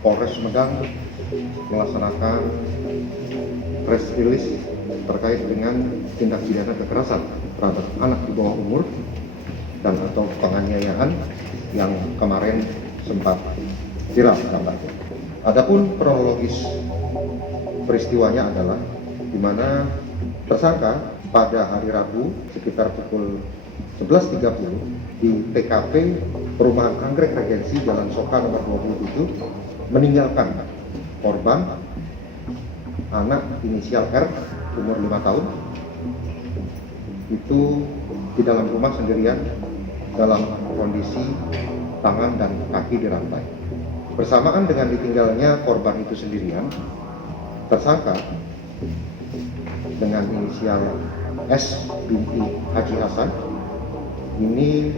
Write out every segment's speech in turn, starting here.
Polres Sumedang melaksanakan press release terkait dengan tindak pidana kekerasan terhadap anak di bawah umur dan atau penganiayaan yang kemarin sempat viral kabarnya. Adapun kronologis peristiwanya adalah di mana tersangka pada hari Rabu sekitar pukul 11.30 di TKP Perumahan Anggrek Regensi Jalan Soka nomor 27 meninggalkan korban anak inisial R umur 5 tahun itu di dalam rumah sendirian dalam kondisi tangan dan kaki dirantai. Bersamaan dengan ditinggalnya korban itu sendirian, tersangka dengan inisial S binti Haji Hasan ini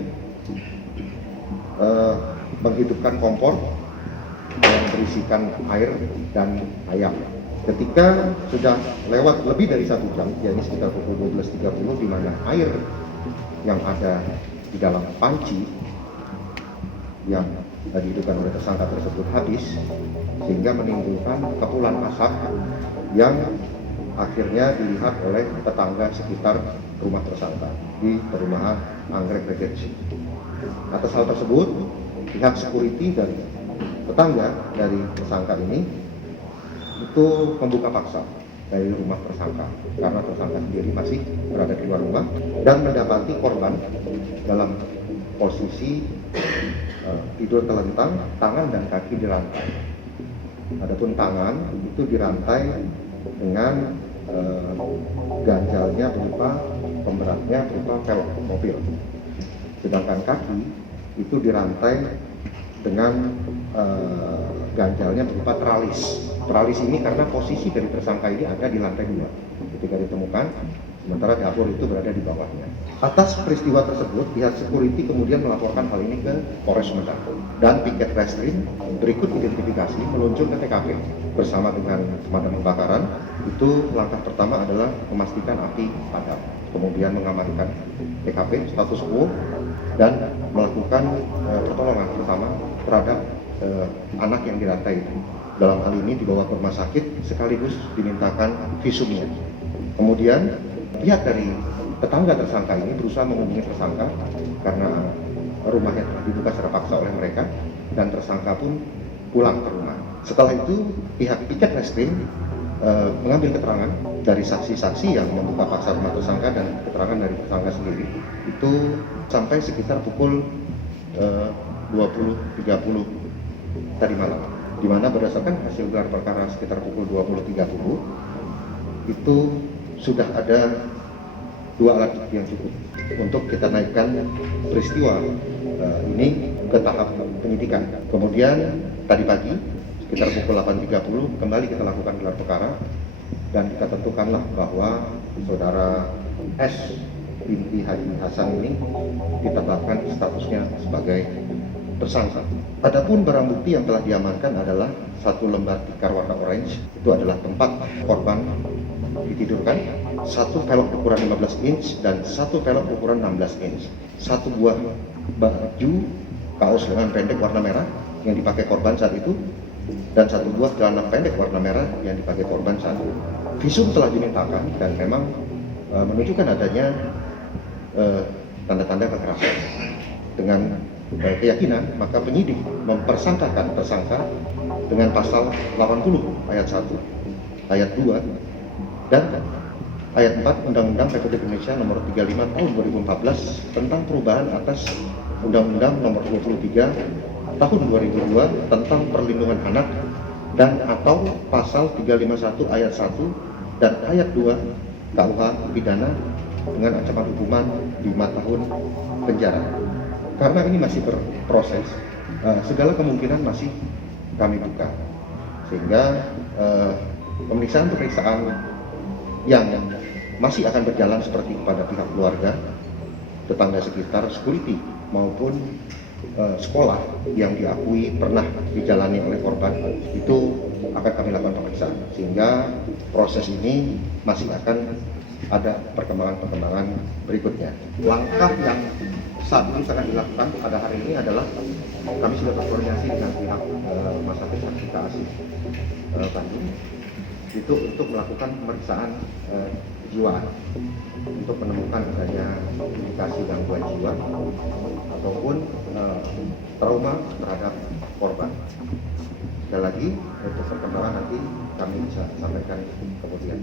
menghidupkan kompor yang berisikan air dan ayam. Ketika sudah lewat lebih dari 1 jam, yakni sekitar pukul 12.30, di mana air yang ada di dalam panci yang dihidupkan oleh tersangka tersebut habis, sehingga menimbulkan kepulan asap yang akhirnya dilihat oleh tetangga sekitar rumah tersangka di perumahan Anggrek Regensi. Atas hal tersebut, pihak security dari tetangga dari tersangka ini itu membuka paksa dari rumah tersangka karena tersangka sendiri masih berada di luar rumah dan mendapati korban dalam posisi tidur telentang, tangan dan kaki dirantai. Adapun tangan itu dirantai dengan ganjalnya berupa pemberatnya berupa velg mobil, sedangkan kaki itu dirantai dengan ganjalnya berupa teralis. Teralis ini karena posisi dari tersangka ini ada di lantai 2 ketika ditemukan, sementara dapur itu berada di bawahnya. Atas peristiwa tersebut, pihak security kemudian melaporkan hal ini ke Polres Sumedang dan piket reskrim berikut identifikasi meluncur ke TKP bersama dengan pemadam kebakaran. Itu langkah pertama adalah memastikan api padam, kemudian mengamankan TKP status quo dan melakukan pertolongan pertama terhadap anak yang dirantai itu. Dalam hal ini dibawa ke rumah sakit sekaligus dimintakan visumnya. Kemudian pihak dari tetangga tersangka ini berusaha menghubungi tersangka karena rumahnya dibuka secara paksa oleh mereka dan tersangka pun pulang ke rumah. Setelah itu pihak piket reskrim mengambil keterangan dari saksi-saksi yang membuka paksa rumah tersangka dan keterangan dari tersangka sendiri itu sampai sekitar pukul 20.30 tadi malam, di mana berdasarkan hasil gelar perkara sekitar pukul 20.30 itu sudah ada 2 alat bukti yang cukup untuk kita naikkan peristiwa ini ke tahap penyidikan. Kemudian tadi pagi sekitar pukul 8.30 kembali kita lakukan gelar perkara dan kita tentukanlah bahwa saudara S binti Haji Hasan ini ditetapkan statusnya sebagai tersangka. Adapun barang bukti yang telah diamankan adalah 1 lembar tikar warna orange, itu adalah tempat korban ditidurkan, 1 velg ukuran 15 inch dan 1 velg ukuran 16 inch, 1 buah baju kaos lengan pendek warna merah yang dipakai korban saat itu, dan 1 buah celana pendek warna merah yang dipakai korban saat itu. Visum telah dimintakan dan memang menunjukkan adanya tanda-tanda kekerasan. Dengan keyakinan, maka penyidik mempersangkakan tersangka dengan pasal 80 ayat 1, ayat 2, dan ayat 4 Undang-Undang Republik Indonesia nomor 35 tahun 2014 tentang perubahan atas Undang-Undang nomor 23 tahun 2002 tentang perlindungan anak dan atau pasal 351 ayat 1 dan ayat 2 KUH pidana dengan ancaman hukuman 5 tahun penjara. Karena ini masih berproses, segala kemungkinan masih kami buka, sehingga pemeriksaan yang masih akan berjalan seperti kepada pihak keluarga, tetangga sekitar, security maupun sekolah yang diakui pernah dijalani oleh korban, itu akan kami lakukan pemeriksaan, sehingga proses ini masih akan ada perkembangan-perkembangan berikutnya. Langkah yang saat ini akan dilakukan pada hari ini adalah kami sudah berkoordinasi dengan pihak rumah sakit Sarjito Bandung itu untuk melakukan pemeriksaan kejiwaan untuk menemukan adanya indikasi gangguan jiwa ataupun trauma terhadap korban. Sekali lagi untuk perkembangan nanti kami bisa sampaikan kemudian.